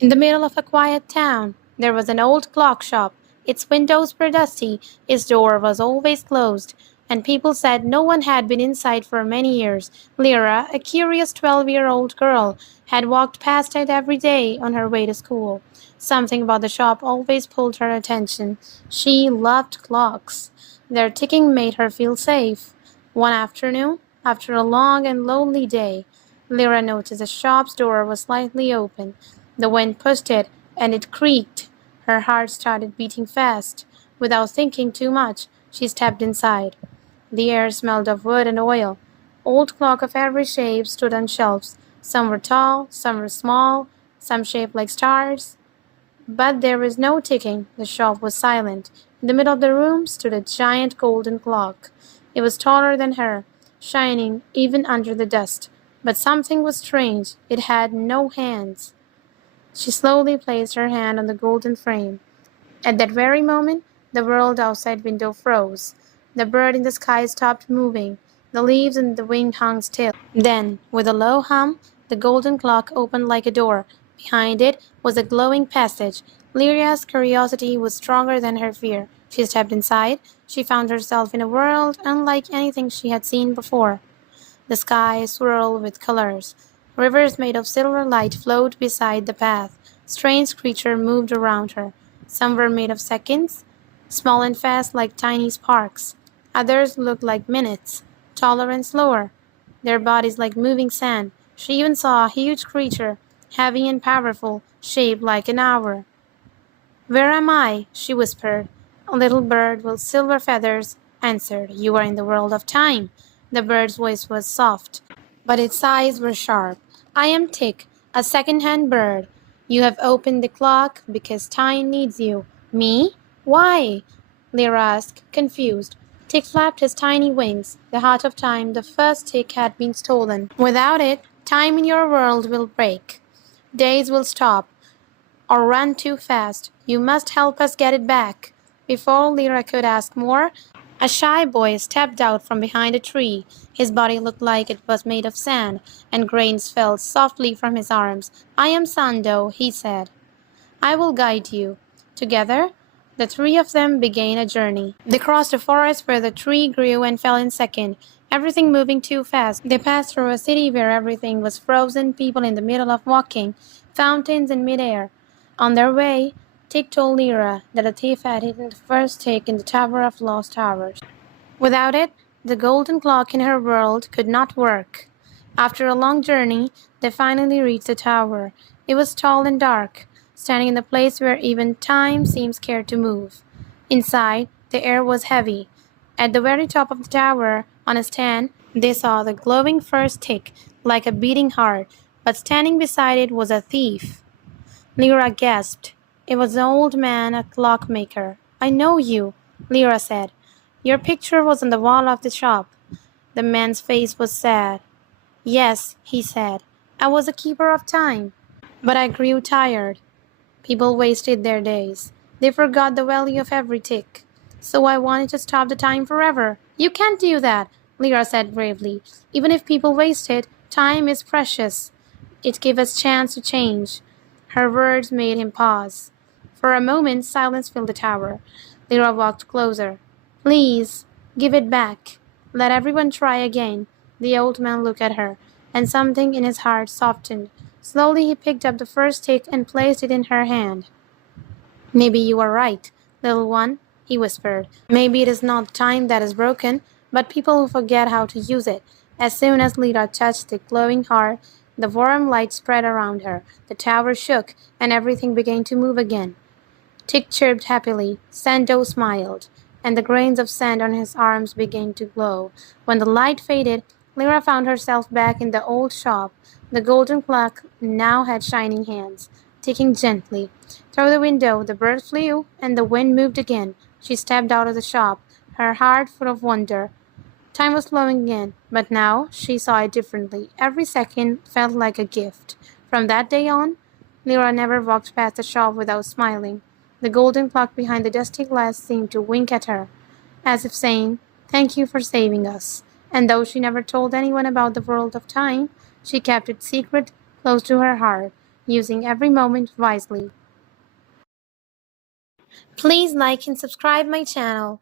In the middle of a quiet town, there was an old clock shop. Its windows were dusty, its door was always closed, and people said no one had been inside for many years. Lyra, a curious 12-year-old girl, had walked past it every day on her way to school. Something about the shop always pulled her attention. She loved clocks. Their ticking made her feel safe. One afternoon, after a long and lonely day, Lyra noticed the shop's door was slightly open. The wind pushed it, and it creaked. Her heart started beating fast. Without thinking too much, she stepped inside. The air smelled of wood and oil. Old clocks of every shape stood on shelves. Some were tall, some were small, some shaped like stars. But there was no ticking. The shop was silent. In the middle of the room stood a giant golden clock. It was taller than her, shining even under the dust. But something was strange. It had no hands. She slowly placed her hand on the golden frame. At that very moment, the world outside window froze. The bird in the sky stopped moving. The leaves in the wind hung still. Then, with a low hum, the golden clock opened like a door. Behind it was a glowing passage. Lyria's curiosity was stronger than her fear. She stepped inside. She found herself in a world unlike anything she had seen before. The sky swirled with colors. Rivers made of silver light flowed beside the path. Strange creatures moved around her. Some were made of seconds, small and fast like tiny sparks. Others looked like minutes, taller and slower, their bodies like moving sand. She even saw a huge creature, heavy and powerful, shaped like an hour. "Where am I?" she whispered. A little bird with silver feathers answered, "You are in the world of time." The bird's voice was soft, but its eyes were sharp. "I am Tick, a second-hand bird. You have opened the clock because time needs you." "Me? Why?" Lyra asked, confused. Tick flapped his tiny wings. "The heart of time, the first tick, had been stolen. Without it, time in your world will break. Days will stop or run too fast. You must help us get it back." Before Lyra could ask more, a shy boy stepped out from behind a tree. His body looked like it was made of sand, and grains fell softly from his arms. "I am Sando," he said. "I will guide you." Together, the three of them began a journey. They crossed a forest where the tree grew and fell in second, everything moving too fast. They passed through a city where everything was frozen, people in the middle of walking, fountains in midair. On their way, Tick told Lyra that a thief had hidden the first tick in the Tower of Lost Towers. Without it, the golden clock in her world could not work. After a long journey, they finally reached the tower. It was tall and dark, standing in the place where even time seemed scared to move. Inside, the air was heavy. At the very top of the tower, on a stand, they saw the glowing first tick, like a beating heart, but standing beside it was a thief. Lyra gasped. It was the old man, a clockmaker. "I know you," Lyra said. "Your picture was on the wall of the shop." The man's face was sad. "Yes," he said, "I was a keeper of time, but I grew tired. People wasted their days. They forgot the value of every tick. So I wanted to stop the time forever." "You can't do that," Lyra said bravely. "Even if people waste it, time is precious. It gives us chance to change." Her words made him pause. For a moment, silence filled the tower. Lyra walked closer. "Please, give it back. Let everyone try again." The old man looked at her, and something in his heart softened. Slowly he picked up the first stick and placed it in her hand. "Maybe you are right, little one," he whispered. "Maybe it is not time that is broken, but people who forget how to use it." As soon as Lyra touched the glowing heart, the warm light spread around her. The tower shook, and everything began to move again. Tick chirped happily. Sando smiled, and the grains of sand on his arms began to glow. When the light faded, Lyra found herself back in the old shop. The golden clock now had shining hands, ticking gently. Through the window, the bird flew, and the wind moved again. She stepped out of the shop, her heart full of wonder. Time was flowing again, but now she saw it differently. Every second felt like a gift. From that day on, Lyra never walked past the shop without smiling. The golden clock behind the dusty glass seemed to wink at her, as if saying, "Thank you for saving us." And though she never told anyone about the world of time, she kept its secret close to her heart. using every moment wisely. Please like and subscribe my channel.